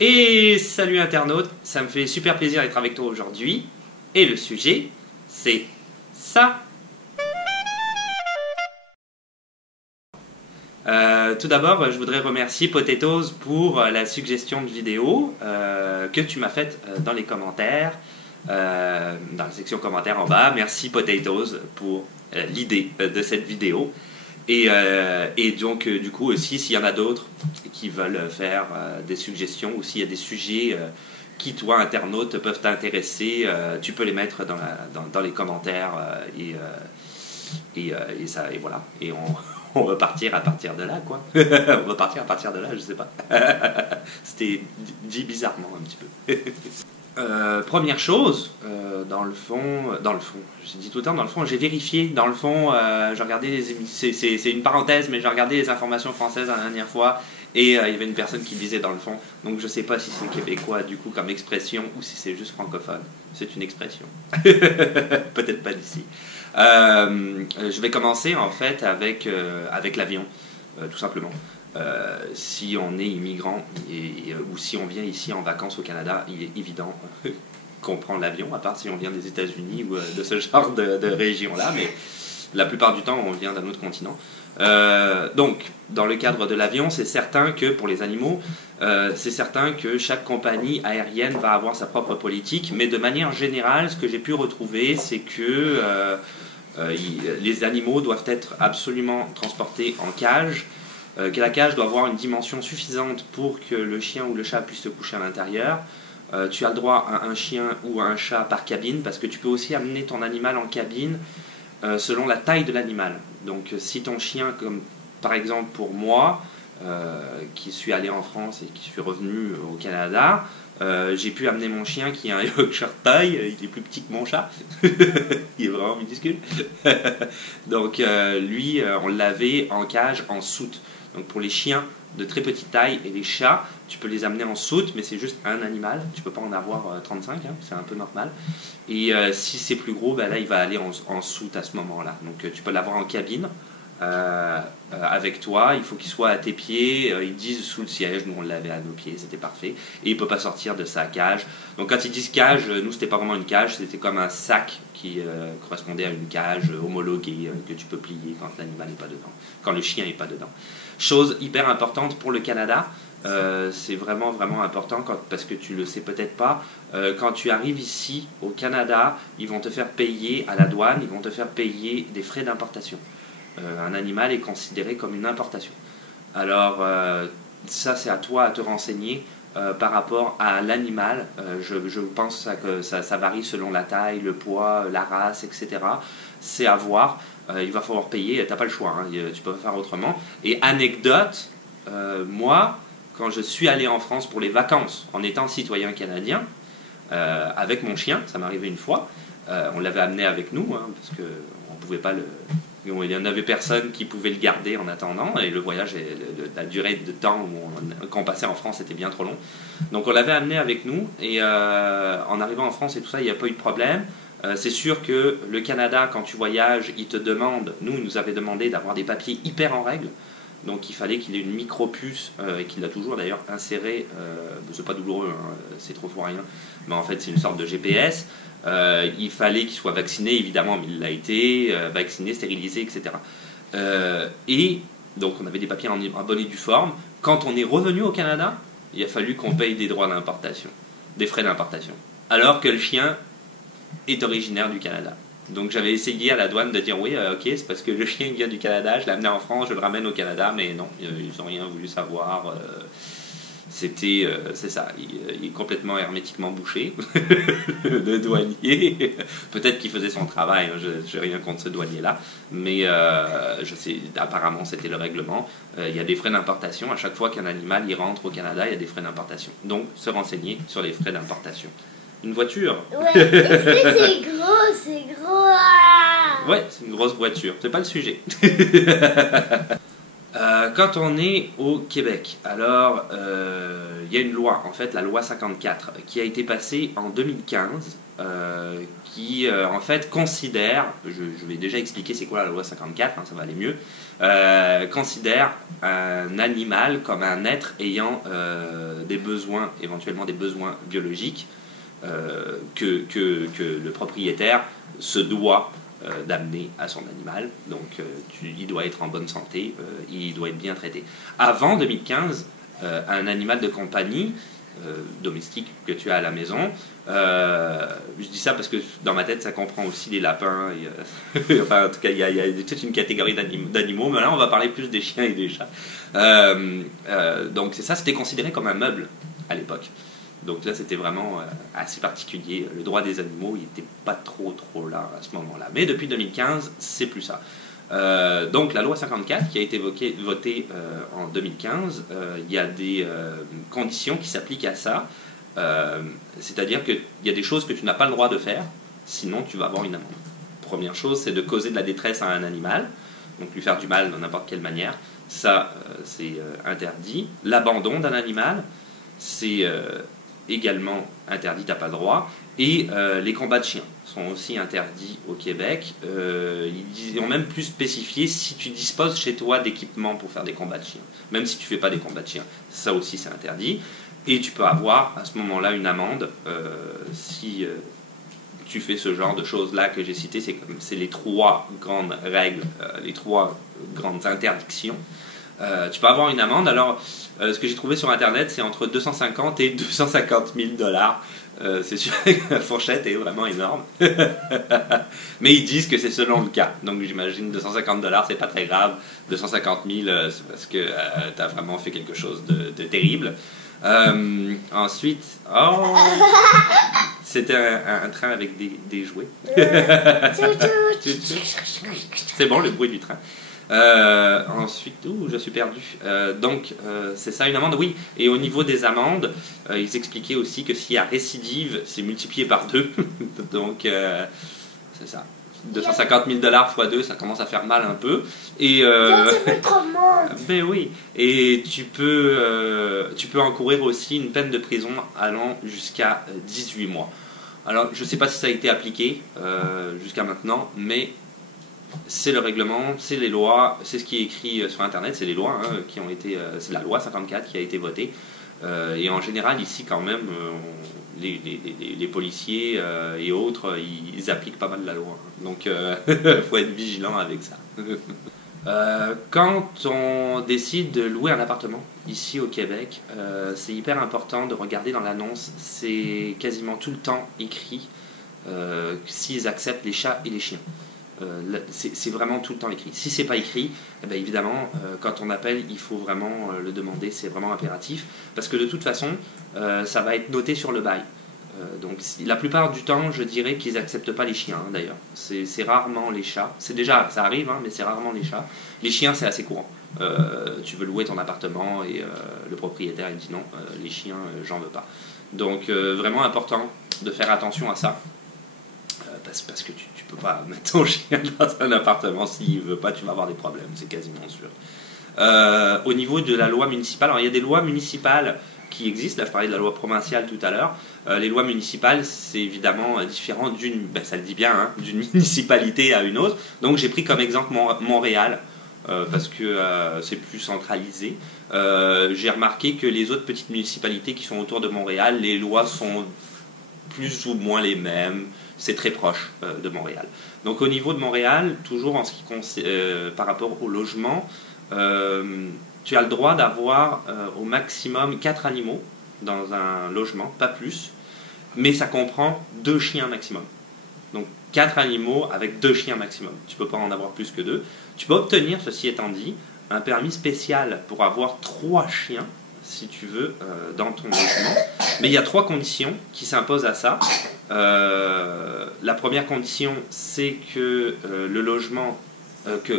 Et salut internaute, ça me fait super plaisir d'être avec toi aujourd'hui. Et le sujet, c'est ça. Tout d'abord, je voudrais remercier Potatoes pour la suggestion de vidéo que tu m'as faite dans les commentaires, dans la section commentaires en bas. Merci Potatoes pour l'idée de cette vidéo. Et donc, du coup, aussi, s'il y en a d'autres qui veulent faire des suggestions ou s'il y a des sujets qui, toi, internaute, peuvent t'intéresser, tu peux les mettre dans les commentaires et voilà. Et on va partir à partir de là, quoi. On va partir à partir de là, je sais pas. C'était dit bizarrement un petit peu. Première chose, dans le fond, je dis tout le temps dans le fond, j'ai vérifié, dans le fond, j'ai regardé les émissions, c'est une parenthèse, mais j'ai regardé les informations françaises la dernière fois, et il y avait une personne qui disait dans le fond, donc je sais pas si c'est québécois du coup comme expression, ou si c'est juste francophone, c'est une expression, peut-être pas d'ici. Je vais commencer en fait avec l'avion, tout simplement. Si on est immigrant ou si on vient ici en vacances au Canada, il est évident qu'on prend l'avion, à part si on vient des États-Unis ou de ce genre de région-là, mais la plupart du temps on vient d'un autre continent. Donc, dans le cadre de l'avion, c'est certain que pour les animaux, c'est certain que chaque compagnie aérienne va avoir sa propre politique, mais de manière générale, ce que j'ai pu retrouver, c'est que les animaux doivent être absolument transportés en cage, que la cage doit avoir une dimension suffisante pour que le chien ou le chat puisse se coucher à l'intérieur. Tu as le droit à un chien ou à un chat par cabine, parce que tu peux aussi amener ton animal en cabine selon la taille de l'animal. Donc si ton chien, comme par exemple pour moi, qui suis allé en France et qui suis revenu au Canada, j'ai pu amener mon chien qui est un Yorkshire taille, il est plus petit que mon chat, il est vraiment minuscule. Donc lui, on l'avait en cage en soute. Donc pour les chiens de très petite taille et les chats, tu peux les amener en soute, mais c'est juste un animal, tu peux pas en avoir 35, hein, c'est un peu normal. Et si c'est plus gros, ben là il va aller en soute à ce moment-là. Donc tu peux l'avoir en cabine avec toi, il faut qu'il soit à tes pieds, ils disent sous le siège, nous on l'avait à nos pieds, c'était parfait, et il peut pas sortir de sa cage. Donc quand ils disent cage, nous c'était pas vraiment une cage, c'était comme un sac qui correspondait à une cage homologuée que tu peux plier quand l'animal n'est pas dedans, quand le chien n'est pas dedans. Chose hyper importante pour le Canada, c'est vraiment important parce que tu le sais peut-être pas, quand tu arrives ici au Canada, ils vont te faire payer à la douane, ils vont te faire payer des frais d'importation. Un animal est considéré comme une importation. Alors ça c'est à toi à te renseigner par rapport à l'animal. Je pense que ça varie selon la taille, le poids, la race, etc. C'est à voir. Il va falloir payer, t'as pas le choix, hein, tu peux pas faire autrement. Et anecdote, moi, quand je suis allé en France pour les vacances, en étant citoyen canadien, avec mon chien, ça m'est arrivé une fois, on l'avait amené avec nous, hein, parce qu'on ne pouvait pas le... Il n'y en avait personne qui pouvait le garder en attendant, et le voyage, la durée de temps qu'on passait en France était bien trop long. Donc on l'avait amené avec nous, et en arrivant en France et tout ça, il n'y a pas eu de problème. C'est sûr que le Canada, quand tu voyages, il te demande, il nous avait demandé d'avoir des papiers hyper en règle. Donc il fallait qu'il ait une micro-puce, et qu'il l'a toujours d'ailleurs inséré, c'est pas douloureux, hein, c'est trop fort rien, mais en fait c'est une sorte de GPS. Il fallait qu'il soit vacciné, évidemment, mais il l'a été, vacciné, stérilisé, etc. Et donc on avait des papiers en bonne et due forme. Quand on est revenu au Canada, il a fallu qu'on paye des droits d'importation, des frais d'importation, alors que le chien est originaire du Canada. Donc j'avais essayé à la douane de dire oui, ok, c'est parce que le chien vient du Canada, je l'ai amené en France, je le ramène au Canada, mais non, ils n'ont rien voulu savoir. C'est ça, il est complètement hermétiquement bouché, le douanier. Peut-être qu'il faisait son travail, hein, je n'ai rien contre ce douanier-là, mais je sais, apparemment c'était le règlement. Il y a des frais d'importation, à chaque fois qu'un animal il rentre au Canada, il y a des frais d'importation. Donc se renseigner sur les frais d'importation. Une voiture. Ouais, est-ce que c'est gros Ouais, c'est une grosse voiture, c'est pas le sujet. Quand on est au Québec, alors il y a une loi, en fait la loi 54, qui a été passée en 2015, qui en fait considère, je vais déjà expliquer c'est quoi la loi 54, hein, ça va aller mieux, considère un animal comme un être ayant des besoins, éventuellement des besoins biologiques, que le propriétaire se doit d'amener à son animal. Donc il doit être en bonne santé, il doit être bien traité. Avant 2015, un animal de compagnie domestique que tu as à la maison, je dis ça parce que dans ma tête ça comprend aussi les lapins, enfin en tout cas il y a toute une catégorie d'animaux, mais là on va parler plus des chiens et des chats. Donc c'est ça, c'était considéré comme un meuble à l'époque. Donc là, c'était vraiment assez particulier. Le droit des animaux, il n'était pas trop là à ce moment-là. Mais depuis 2015, c'est plus ça. Donc la loi 54 qui a été votée en 2015, il y a des conditions qui s'appliquent à ça. C'est-à-dire qu'il y a des choses que tu n'as pas le droit de faire, sinon tu vas avoir une amende. Première chose, c'est de causer de la détresse à un animal, donc lui faire du mal de n'importe quelle manière. Ça, c'est interdit. L'abandon d'un animal, c'est également interdit, t'as pas le droit. Et les combats de chiens sont aussi interdits au Québec. Ils ont même plus spécifié si tu disposes chez toi d'équipements pour faire des combats de chiens. Même si tu fais pas des combats de chiens, ça aussi c'est interdit. Et tu peux avoir à ce moment-là une amende si tu fais ce genre de choses-là que j'ai citées. C'est les trois grandes règles, les trois grandes interdictions. Tu peux avoir une amende. Alors, ce que j'ai trouvé sur Internet, c'est entre 250 et 250 000 dollars. C'est sûr que la fourchette est vraiment énorme. Mais ils disent que c'est selon le cas. Donc, j'imagine 250 dollars, c'est pas très grave. 250 000, c'est parce que tu as vraiment fait quelque chose de terrible. Ensuite, c'était un train avec des jouets. C'est bon, le bruit du train. Ensuite, je suis perdu. Donc, c'est ça une amende, oui. Et au niveau des amendes, ils expliquaient aussi que s'il y a récidive, c'est multiplié par 2. Donc, c'est ça. 250 000 dollars x 2, ça commence à faire mal un peu. Et ben oui. Et tu peux encourir aussi une peine de prison allant jusqu'à 18 mois. Alors, je ne sais pas si ça a été appliqué jusqu'à maintenant, mais c'est le règlement, c'est les lois, c'est ce qui est écrit sur Internet, c'est les lois qui ont été, c'est la loi 54 qui a été votée. Et en général, ici, quand même, les policiers et autres, ils appliquent pas mal la loi. Donc, il faut être vigilant avec ça. Quand on décide de louer un appartement, ici au Québec, c'est hyper important de regarder dans l'annonce. C'est quasiment tout le temps écrit s'ils acceptent les chats et les chiens. C'est vraiment tout le temps écrit. Si c'est pas écrit, eh bien évidemment, quand on appelle, il faut vraiment le demander, c'est vraiment impératif, parce que de toute façon, ça va être noté sur le bail. Donc la plupart du temps, je dirais qu'ils n'acceptent pas les chiens, d'ailleurs. C'est rarement les chats. C'est déjà, ça arrive, mais c'est rarement les chats. Les chiens, c'est assez courant. Tu veux louer ton appartement et le propriétaire, il dit non, les chiens, j'en veux pas. Donc vraiment important de faire attention à ça. Parce que tu peux pas mettre ton chien dans un appartement, s'il veut pas, tu vas avoir des problèmes, c'est quasiment sûr. Au niveau de la loi municipale, alors il y a des lois municipales qui existent, là je parlais de la loi provinciale tout à l'heure. Les lois municipales, c'est évidemment différent ça le dit bien, d'une municipalité à une autre. Donc j'ai pris comme exemple Montréal, parce que c'est plus centralisé. J'ai remarqué que les autres petites municipalités qui sont autour de Montréal, les lois sont plus ou moins les mêmes. C'est très proche de Montréal. Donc au niveau de Montréal, toujours en ce qui concerne par rapport au logement, tu as le droit d'avoir au maximum 4 animaux dans un logement, pas plus, mais ça comprend 2 chiens maximum. Donc 4 animaux avec 2 chiens maximum. Tu ne peux pas en avoir plus que 2. Tu peux obtenir, ceci étant dit, un permis spécial pour avoir 3 chiens, si tu veux, dans ton logement. Mais il y a 3 conditions qui s'imposent à ça. La première condition, c'est que le logement,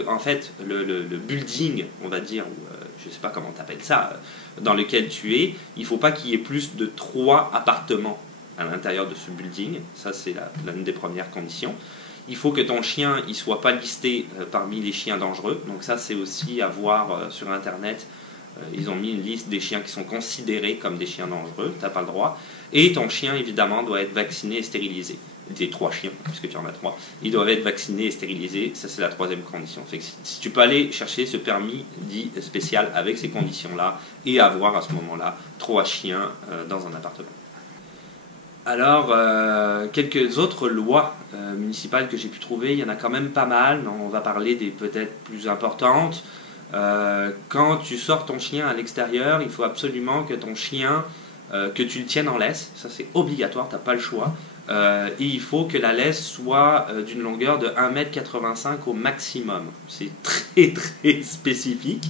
en fait, le building, on va dire, ou je ne sais pas comment tu appelles ça, dans lequel tu es, il ne faut pas qu'il y ait plus de 3 appartements à l'intérieur de ce building. Ça, c'est l'une des premières conditions. Il faut que ton chien ne soit pas listé parmi les chiens dangereux. Donc ça, c'est aussi à voir sur Internet. Ils ont mis une liste des chiens qui sont considérés comme des chiens dangereux. Tu n'as pas le droit. Et ton chien, évidemment, doit être vacciné et stérilisé. Tes 3 chiens, puisque tu en as 3, ils doivent être vaccinés et stérilisés. Ça, c'est la 3e condition. Fait que si tu peux aller chercher ce permis dit spécial avec ces conditions-là et avoir à ce moment-là 3 chiens dans un appartement. Alors, quelques autres lois municipales que j'ai pu trouver, il y en a quand même pas mal, mais on va parler des peut-être plus importantes. Quand tu sors ton chien à l'extérieur, il faut absolument que ton chien, que tu le tiennes en laisse, ça c'est obligatoire, tu n'as pas le choix. Et il faut que la laisse soit d'une longueur de 1,85 m au maximum. C'est très très spécifique,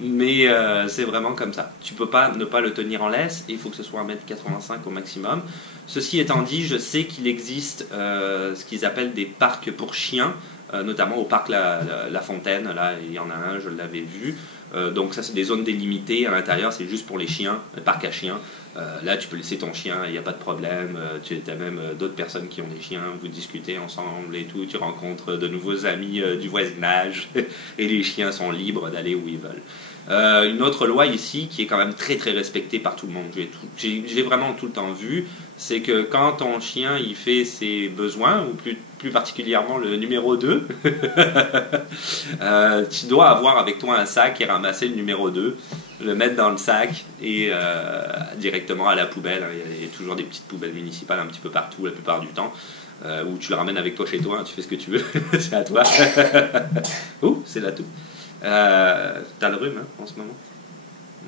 mais c'est vraiment comme ça. Tu ne peux pas ne pas le tenir en laisse, et il faut que ce soit 1,85 m au maximum. Ceci étant dit, je sais qu'il existe ce qu'ils appellent des parcs pour chiens, notamment au parc La Fontaine, là il y en a un, je l'avais vu. Donc ça c'est des zones délimitées, à l'intérieur c'est juste pour les chiens, le parc à chiens. Là tu peux laisser ton chien, il n'y a pas de problème, tu as même d'autres personnes qui ont des chiens, vous discutez ensemble et tout, tu rencontres de nouveaux amis du voisinage et les chiens sont libres d'aller où ils veulent. Une autre loi ici qui est quand même très très respectée par tout le monde, j'ai vraiment tout le temps vu, c'est que quand ton chien il fait ses besoins, ou plus particulièrement le numéro 2, tu dois avoir avec toi un sac et ramasser le numéro 2, le mettre dans le sac et directement à la poubelle. Il y a toujours des petites poubelles municipales un petit peu partout la plupart du temps, où tu le ramènes avec toi chez toi, tu fais ce que tu veux, c'est à toi. Ouh, c'est là tout. T'as le rhume en ce moment?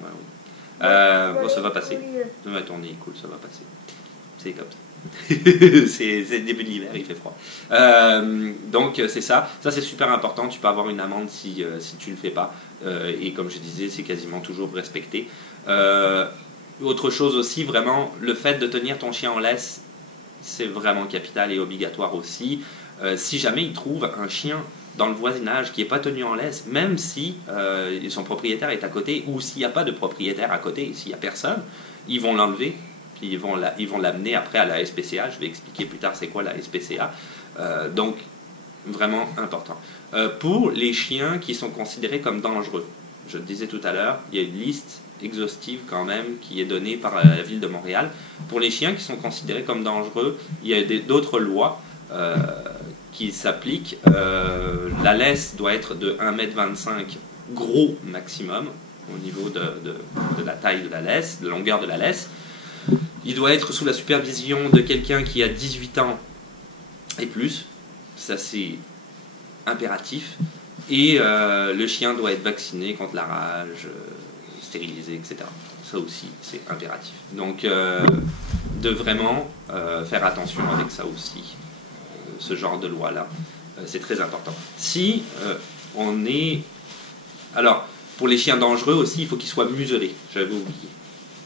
Ouais. Bon, ça va passer. Ton nez est cool, ça va passer. C'est comme ça. c'est le début de l'hiver, il fait froid. Donc c'est ça. Ça c'est super important. Tu peux avoir une amende si tu ne le fais pas. Et comme je disais, c'est quasiment toujours respecté. Autre chose aussi, vraiment, le fait de tenir ton chien en laisse, c'est vraiment capital et obligatoire aussi. Si jamais il trouve un chien dans le voisinage qui n'est pas tenu en laisse, même si son propriétaire est à côté, ou s'il n'y a pas de propriétaire à côté, s'il n'y a personne, ils vont l'enlever. Ils vont l'amener après à la SPCA. Je vais expliquer plus tard c'est quoi la SPCA. Donc, vraiment important. Pour les chiens qui sont considérés comme dangereux, je le disais tout à l'heure, il y a une liste exhaustive quand même qui est donnée par la ville de Montréal. Pour les chiens qui sont considérés comme dangereux, il y a d'autres lois qui s'appliquent. La laisse doit être de 1,25 m gros maximum au niveau de la taille de la laisse, de la longueur de la laisse. Il doit être sous la supervision de quelqu'un qui a 18 ans et plus. Ça, c'est impératif. Et le chien doit être vacciné contre la rage, stérilisé, etc. Ça aussi, c'est impératif. Donc, de vraiment faire attention avec ça aussi. Ce genre de loi-là, c'est très important. Si on est... Alors, pour les chiens dangereux aussi, il faut qu'ils soient muselés. J'avais oublié.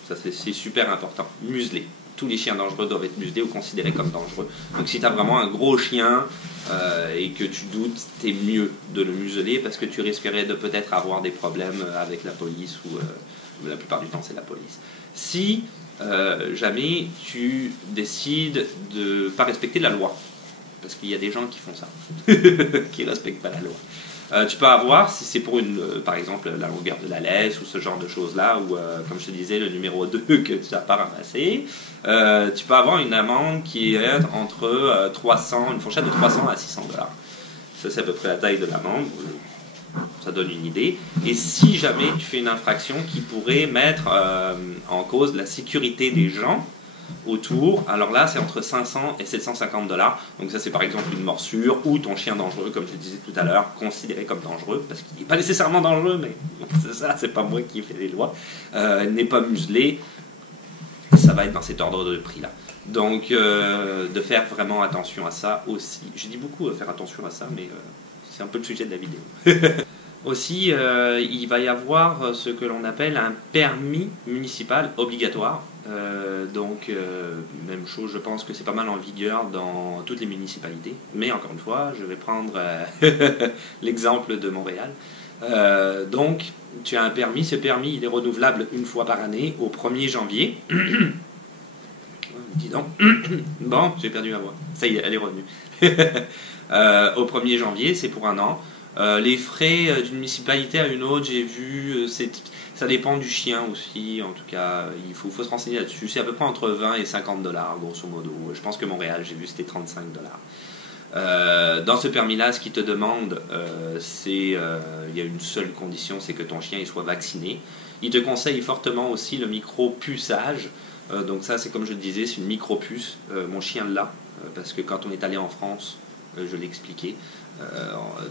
Ça, c'est super important. Muselé. Tous les chiens dangereux doivent être muselés ou considérés comme dangereux. Donc si tu as vraiment un gros chien et que tu doutes, c'est mieux de le museler parce que tu risquerais de peut-être avoir des problèmes avec la police ou la plupart du temps c'est la police. Si jamais tu décides de ne pas respecter la loi, parce qu'il y a des gens qui font ça, qui ne respectent pas la loi. Tu peux avoir, si c'est pour par exemple la longueur de la laisse ou ce genre de choses-là, ou comme je te disais, le numéro 2 que tu n'as pas ramassé, tu peux avoir une amende qui est entre une fourchette de 300 à 600 $. Ça, c'est à peu près la taille de l'amende. Ça donne une idée. Et si jamais tu fais une infraction qui pourrait mettre en cause la sécurité des gens autour, alors là c'est entre 500 et 750 $. Donc ça c'est par exemple une morsure ou ton chien dangereux, comme je disais tout à l'heure, considéré comme dangereux, parce qu'il n'est pas nécessairement dangereux, mais c'est ça, c'est pas moi qui fais les lois, n'est pas muselé, ça va être dans cet ordre de prix là. Donc de faire vraiment attention à ça aussi. Je dis beaucoup faire attention à ça, mais c'est un peu le sujet de la vidéo. Aussi, il va y avoir ce que l'on appelle un permis municipal obligatoire. Donc, même chose, je pense que c'est pas mal en vigueur dans toutes les municipalités. Mais encore une fois, je vais prendre l'exemple de Montréal. Donc, tu as un permis. Ce permis, il est renouvelable une fois par année, au 1er janvier. Dis donc. Bon, j'ai perdu ma voix. Ça y est, elle est revenue. au 1er janvier, c'est pour un an. Les frais d'une municipalité à une autre, j'ai vu, ça dépend du chien aussi. En tout cas, il faut se renseigner là-dessus. C'est à peu près entre 20 et 50 dollars, grosso modo. Je pense que Montréal, j'ai vu, c'était 35 dollars. Dans ce permis-là, ce qu'il te demande, il y a une seule condition, c'est que ton chien il soit vacciné. Il te conseille fortement aussi le micro-puçage. Donc ça, c'est comme je le disais, c'est une micro-puce. Mon chien l'a, parce que quand on est allé en France, je l'ai expliqué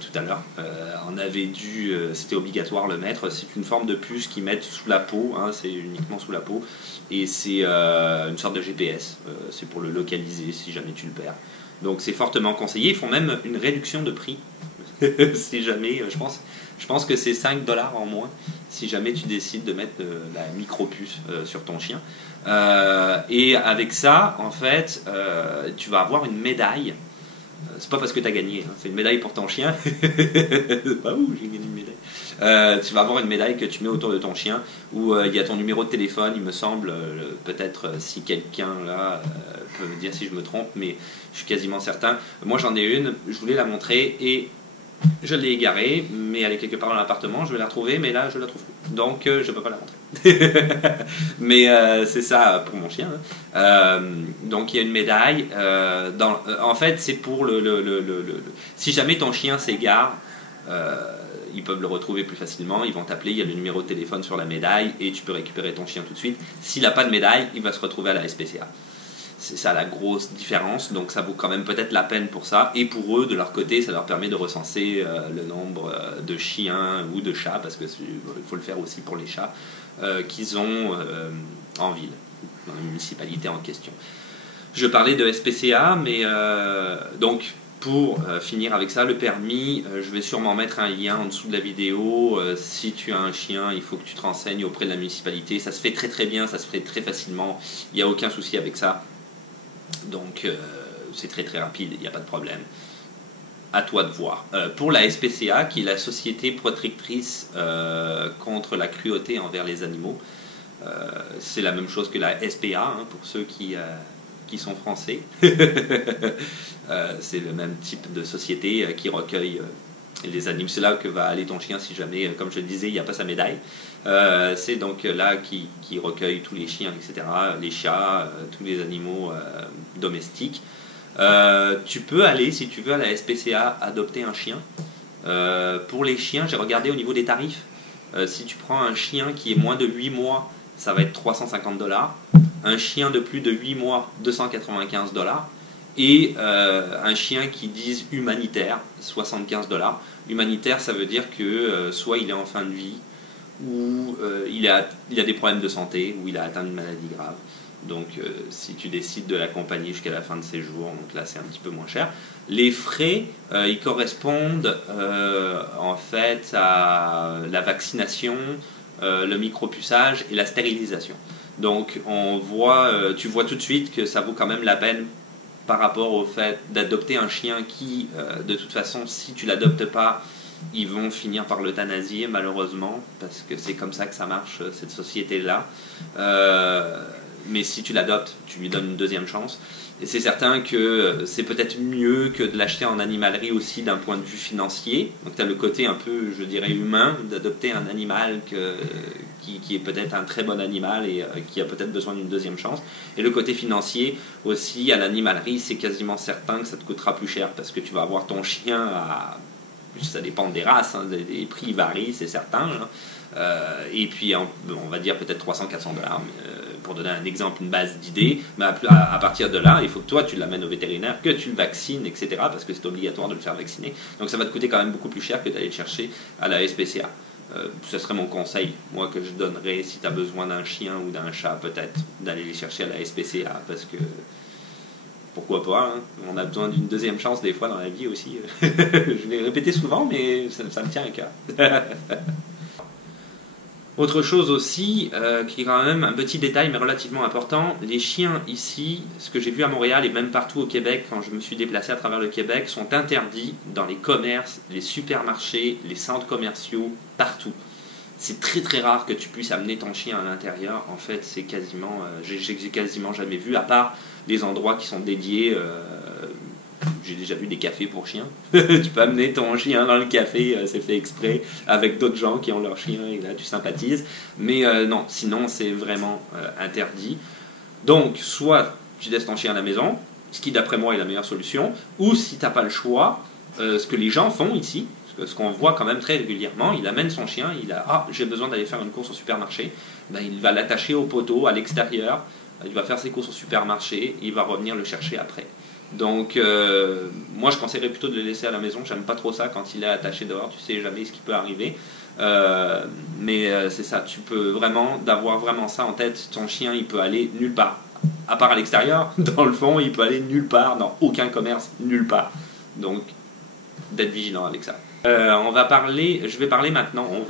tout à l'heure, on avait dû, c'était obligatoire le mettre. C'est une forme de puce qu'ils mettent sous la peau, hein, c'est uniquement sous la peau, et c'est une sorte de GPS. C'est pour le localiser si jamais tu le perds. Donc c'est fortement conseillé. Ils font même une réduction de prix. Si jamais, je pense que c'est 5 dollars en moins si jamais tu décides de mettre la micro-puce sur ton chien. Et avec ça, en fait, tu vas avoir une médaille. C'est pas parce que tu as gagné, hein, c'est une médaille pour ton chien. Bah ouh, j'ai gagné une médaille. Tu vas avoir une médaille que tu mets autour de ton chien où il y a ton numéro de téléphone, il me semble. Peut-être si quelqu'un là peut me dire si je me trompe, mais je suis quasiment certain. Moi j'en ai une, je voulais la montrer et je l'ai égarée, mais elle est quelque part dans l'appartement, je vais la retrouver, mais là je la trouve plus. Donc je ne peux pas la montrer. Mais c'est ça pour mon chien. Hein. Donc il y a une médaille. En fait, c'est pour si jamais ton chien s'égare, ils peuvent le retrouver plus facilement. Ils vont t'appeler, il y a le numéro de téléphone sur la médaille et tu peux récupérer ton chien tout de suite. S'il n'a pas de médaille, il va se retrouver à la SPCA. C'est ça la grosse différence, donc ça vaut quand même peut-être la peine pour ça. Et pour eux, de leur côté, ça leur permet de recenser le nombre de chiens ou de chats, parce qu'il faut le faire aussi pour les chats, qu'ils ont en ville, dans la municipalité en question. Je parlais de SPCA, mais donc pour finir avec ça, le permis, je vais sûrement mettre un lien en dessous de la vidéo. Si tu as un chien, il faut que tu te renseignes auprès de la municipalité. Ça se fait très très bien, ça se fait très facilement, il n'y a aucun souci avec ça. Donc c'est très très rapide, il n'y a pas de problème. À toi de voir. Pour la SPCA, qui est la Société protectrice contre la cruauté envers les animaux, c'est la même chose que la SPA, hein, pour ceux qui sont français. C'est le même type de société qui recueille les animaux. C'est là que va aller ton chien si jamais, comme je le disais, il n'y a pas sa médaille. C'est donc là qui recueille tous les chiens, etc., les chats, tous les animaux domestiques. Tu peux aller, si tu veux, à la SPCA adopter un chien. Pour les chiens, j'ai regardé au niveau des tarifs. Si tu prends un chien qui est moins de 8 mois, ça va être 350 dollars. Un chien de plus de 8 mois, 295 dollars. Et un chien qui disent humanitaire, 75 dollars. Humanitaire, ça veut dire que soit il est en fin de vie, ou il a des problèmes de santé, ou il a atteint une maladie grave. Donc si tu décides de l'accompagner jusqu'à la fin de ses jours, donc là c'est un petit peu moins cher. Les frais, ils correspondent en fait à la vaccination, le micropuçage et la stérilisation. Donc tu vois tout de suite que ça vaut quand même la peine par rapport au fait d'adopter un chien qui, de toute façon, si tu l'adoptes pas, ils vont finir par l'euthanasier malheureusement, parce que c'est comme ça que ça marche, cette société-là. Mais si tu l'adoptes, tu lui donnes une deuxième chance. Et c'est certain que c'est peut-être mieux que de l'acheter en animalerie aussi d'un point de vue financier. Donc tu as le côté un peu, je dirais, humain d'adopter un animal qui est peut-être un très bon animal et qui a peut-être besoin d'une deuxième chance. Et le côté financier aussi, à l'animalerie, c'est quasiment certain que ça te coûtera plus cher parce que tu vas avoir ton chien à... Ça dépend des races, hein, les prix varient, c'est certain. Hein. Et puis on va dire peut-être 300-400 dollars. Pour donner un exemple, une base d'idée, mais à partir de là, il faut que toi tu l'amènes au vétérinaire, que tu le vaccines, etc. parce que c'est obligatoire de le faire vacciner. Donc ça va te coûter quand même beaucoup plus cher que d'aller le chercher à la SPCA. Ce serait mon conseil, moi, que je donnerais si tu as besoin d'un chien ou d'un chat, peut-être, d'aller les chercher à la SPCA, parce que pourquoi pas, hein, on a besoin d'une deuxième chance des fois dans la vie aussi. Je l'ai répété souvent, mais ça me tient à cœur. Autre chose aussi, qui est quand même un petit détail mais relativement important, les chiens ici, ce que j'ai vu à Montréal et même partout au Québec quand je me suis déplacé à travers le Québec, sont interdits dans les commerces, les supermarchés, les centres commerciaux, partout. C'est très très rare que tu puisses amener ton chien à l'intérieur. En fait, c'est quasiment, j'ai quasiment jamais vu, à part les endroits qui sont dédiés j'ai déjà vu des cafés pour chiens. Tu peux amener ton chien dans le café, c'est fait exprès, avec d'autres gens qui ont leur chien, et là tu sympathises. Mais non, sinon c'est vraiment interdit. Donc, soit tu laisses ton chien à la maison, ce qui d'après moi est la meilleure solution, ou si tu n'as pas le choix, ce que les gens font ici, ce qu'on voit quand même très régulièrement, il amène son chien, j'ai besoin d'aller faire une course au supermarché, ben, il va l'attacher au poteau à l'extérieur, il va faire ses courses au supermarché, il va revenir le chercher après. Donc moi je conseillerais plutôt de le laisser à la maison, j'aime pas trop ça quand il est attaché dehors, tu sais jamais ce qui peut arriver. Mais c'est ça, tu peux vraiment, d'avoir vraiment ça en tête, ton chien il peut aller nulle part, à part à l'extérieur, dans le fond il peut aller nulle part, dans aucun commerce, nulle part. Donc d'être vigilant avec ça. Je vais parler maintenant, on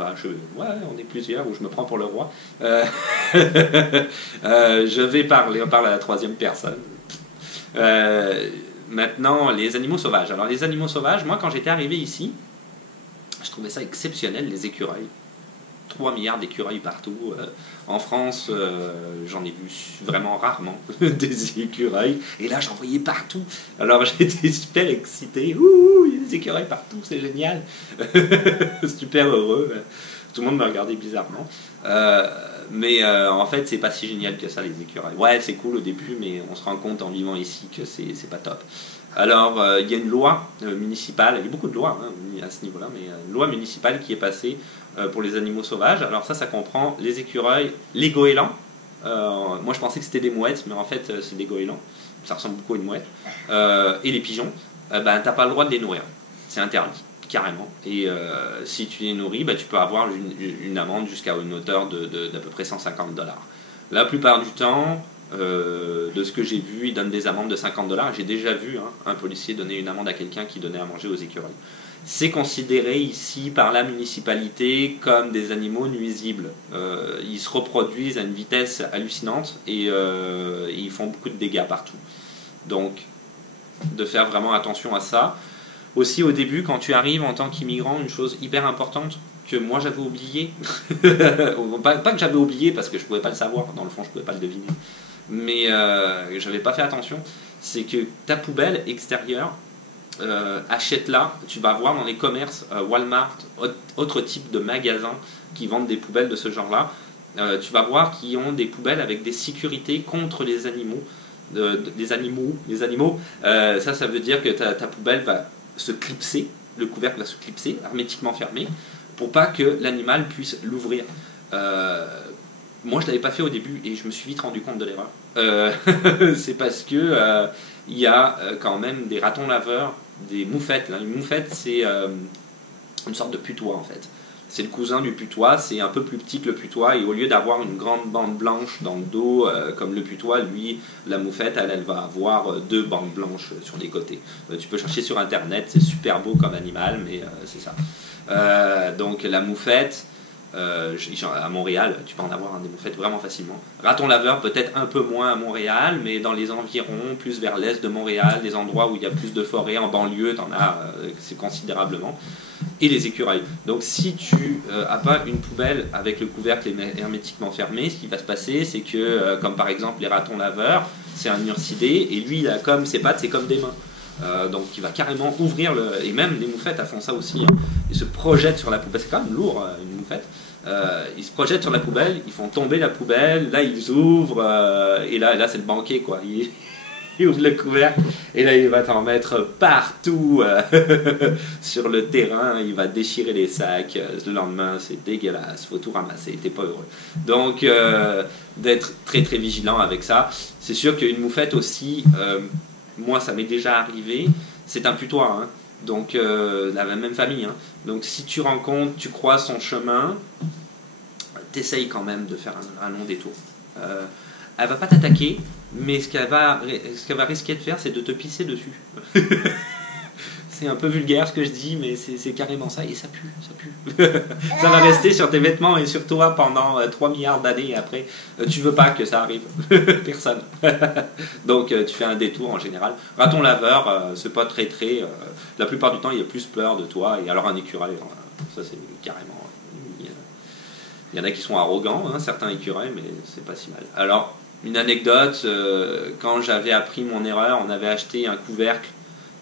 est plusieurs, ou je me prends pour le roi. On parle à la troisième personne. Maintenant, les animaux sauvages. Alors les animaux sauvages, moi quand j'étais arrivé ici, je trouvais ça exceptionnel, les écureuils. 3 milliards d'écureuils partout. En France, j'en ai vu vraiment rarement des écureuils. Et là, j'en voyais partout. Alors j'étais super excité. Ouh, il y a des écureuils partout, c'est génial. Super heureux. Tout le monde me regardait bizarrement. Mais en fait, c'est pas si génial que ça, les écureuils. Ouais, c'est cool au début, mais on se rend compte en vivant ici que c'est pas top. Alors, il y a une loi municipale, il y a beaucoup de lois à ce niveau-là, mais une loi municipale qui est passée pour les animaux sauvages. Alors ça comprend les écureuils, les goélands. Moi, je pensais que c'était des mouettes, mais en fait, c'est des goélands. Ça ressemble beaucoup à une mouette. Et les pigeons, t'as pas le droit de les nourrir. C'est interdit, carrément. Et si tu les nourris, tu peux avoir une amende jusqu'à une hauteur d'à peu près $150. La plupart du temps, de ce que j'ai vu, ils donnent des amendes de $50. J'ai déjà vu un policier donner une amende à quelqu'un qui donnait à manger aux écureuils. C'est considéré ici par la municipalité comme des animaux nuisibles. Ils se reproduisent à une vitesse hallucinante et ils font beaucoup de dégâts partout. Donc, de faire vraiment attention à ça. Aussi, au début, quand tu arrives en tant qu'immigrant, une chose hyper importante que moi j'avais oublié, pas que j'avais oublié parce que je ne pouvais pas le savoir, dans le fond je ne pouvais pas le deviner, mais j'avais pas fait attention, c'est que ta poubelle extérieure, achète-la, tu vas voir dans les commerces Walmart, autres types de magasins qui vendent des poubelles de ce genre-là, tu vas voir qu'ils ont des poubelles avec des sécurités contre les animaux. Ça veut dire que ta poubelle va se clipser, le couvercle va se clipser, hermétiquement fermé, pour pas que l'animal puisse l'ouvrir. Moi, je ne l'avais pas fait au début et je me suis vite rendu compte de l'erreur. C'est parce que il y a quand même des ratons laveurs, des moufettes. Là. Une moufette, c'est une sorte de putois en fait. C'est le cousin du putois, c'est un peu plus petit que le putois, et au lieu d'avoir une grande bande blanche dans le dos, comme le putois, lui, la moufette, elle va avoir 2 bandes blanches sur les côtés. Tu peux chercher sur internet, c'est super beau comme animal, mais c'est ça. Donc la moufette, à Montréal, tu peux en avoir des moufettes vraiment facilement. Raton laveur, peut-être un peu moins à Montréal, mais dans les environs, plus vers l'est de Montréal, des endroits où il y a plus de forêts, en banlieue, t'en as, c'est considérablement. Et les écureuils. Donc si tu n'as pas une poubelle avec le couvercle hermétiquement fermé, ce qui va se passer, c'est que, comme par exemple les ratons laveurs, c'est un ursidé, et lui, il a comme ses pattes, c'est comme des mains. Donc il va carrément ouvrir et même les moufettes font ça aussi, ils se projettent sur la poubelle, c'est quand même lourd une moufette. Ils se projettent sur la poubelle, ils font tomber la poubelle, là ils ouvrent, et là c'est le banquet quoi. Il ouvre le couvercle et là il va t'en mettre partout sur le terrain, il va déchirer les sacs, le lendemain c'est dégueulasse, faut tout ramasser, t'es pas heureux. Donc d'être très très vigilant avec ça. C'est sûr qu'une moufette aussi, moi ça m'est déjà arrivé, c'est un putois, donc la même famille, donc si tu rencontres, tu croises son chemin, t'essayes quand même de faire un long détour. Elle va pas t'attaquer, mais ce qu'elle va risquer de faire, c'est de te pisser dessus. C'est un peu vulgaire ce que je dis, mais c'est carrément ça, et ça pue. Ça va rester sur tes vêtements et sur toi pendant 3 milliards d'années, et après, tu veux pas que ça arrive. Personne. Donc tu fais un détour en général. Raton laveur, c'est pas très... la plupart du temps, il y a plus peur de toi, et alors un écureuil, ça c'est carrément... Il y en a qui sont arrogants, certains écureuils, mais c'est pas si mal. Alors, une anecdote, quand j'avais appris mon erreur, on avait acheté un couvercle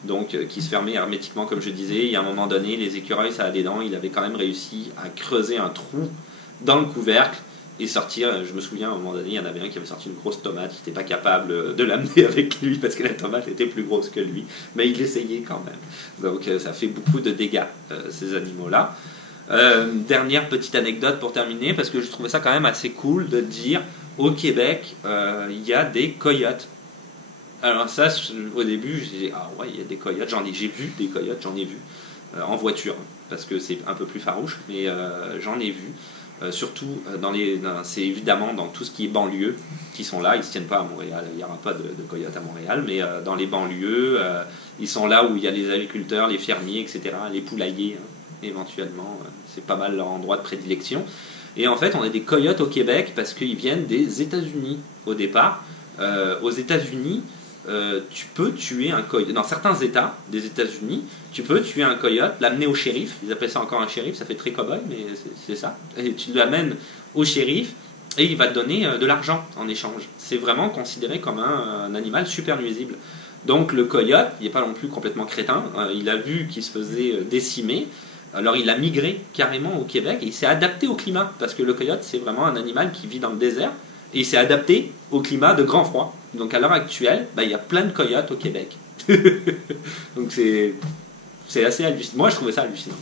donc qui se fermait hermétiquement comme je disais. Et à un moment donné, les écureuils, ça a des dents, il avait quand même réussi à creuser un trou dans le couvercle et sortir. Je me souviens, à un moment donné, il y en avait un qui avait sorti une grosse tomate, il n'était pas capable de l'amener avec lui parce que la tomate était plus grosse que lui, mais il essayait quand même. Donc ça fait beaucoup de dégâts, ces animaux-là. Dernière petite anecdote pour terminer, parce que je trouvais ça quand même assez cool de dire au Québec, il y a des coyotes. Alors ça, au début, j'ai dit, ah ouais, il y a des coyotes, j'ai vu des coyotes, j'en ai vu en voiture, parce que c'est un peu plus farouche, mais j'en ai vu. Surtout, c'est évidemment dans tout ce qui est banlieue qui sont là, ils ne se tiennent pas à Montréal, il n'y aura pas de coyotes à Montréal, mais dans les banlieues, ils sont là où il y a les agriculteurs, les fermiers, etc., les poulaillers, hein, éventuellement, c'est pas mal leur endroit de prédilection. Et en fait, on a des coyotes au Québec parce qu'ils viennent des États-Unis au départ. Aux États-Unis, tu peux tuer un coyote. Dans certains États des États-Unis, tu peux tuer un coyote, l'amener au shérif. Ils appellent ça encore un shérif, ça fait très cow-boy, mais c'est ça. Et tu l'amènes au shérif et il va te donner de l'argent en échange. C'est vraiment considéré comme un animal super nuisible. Donc le coyote, il n'est pas non plus complètement crétin. Il a vu qu'il se faisait décimer. Alors il a migré carrément au Québec et il s'est adapté au climat. Parce que le coyote, c'est vraiment un animal qui vit dans le désert. Et il s'est adapté au climat de grand froid. Donc à l'heure actuelle, il y a plein de coyotes au Québec. Donc c'est assez hallucinant. Moi je trouvais ça hallucinant.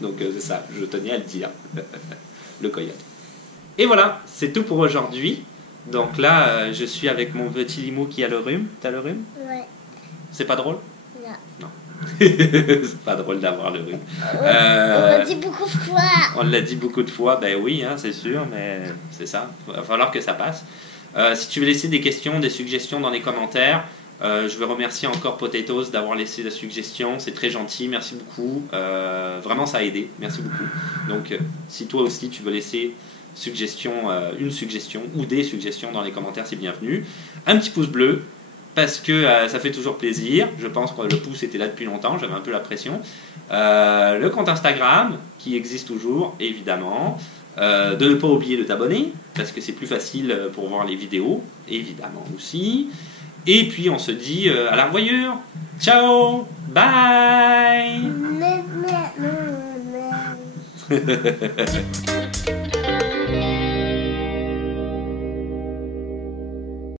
Donc c'est ça, je tenais à le dire. Le coyote. Et voilà, c'est tout pour aujourd'hui. Donc là, je suis avec mon petit Limou qui a le rhume. T'as le rhume? Ouais. C'est pas drôle? Non. C'est pas drôle d'avoir le rhume. On l'a dit beaucoup de fois. On l'a dit beaucoup de fois, ben oui, hein, c'est sûr, mais c'est ça. Il va falloir que ça passe. Si tu veux laisser des questions, des suggestions dans les commentaires, je veux remercier encore Potatoes d'avoir laissé la suggestion. C'est très gentil, merci beaucoup. Vraiment, ça a aidé. Merci beaucoup. Donc, si toi aussi tu veux laisser une suggestion ou des suggestions dans les commentaires, c'est bienvenu. Un petit pouce bleu, parce que ça fait toujours plaisir. Je pense que le pouce était là depuis longtemps, j'avais un peu la pression. Le compte Instagram, qui existe toujours, évidemment. De ne pas oublier de t'abonner, parce que c'est plus facile pour voir les vidéos, évidemment aussi. Et puis on se dit à la revoyure. Ciao, bye.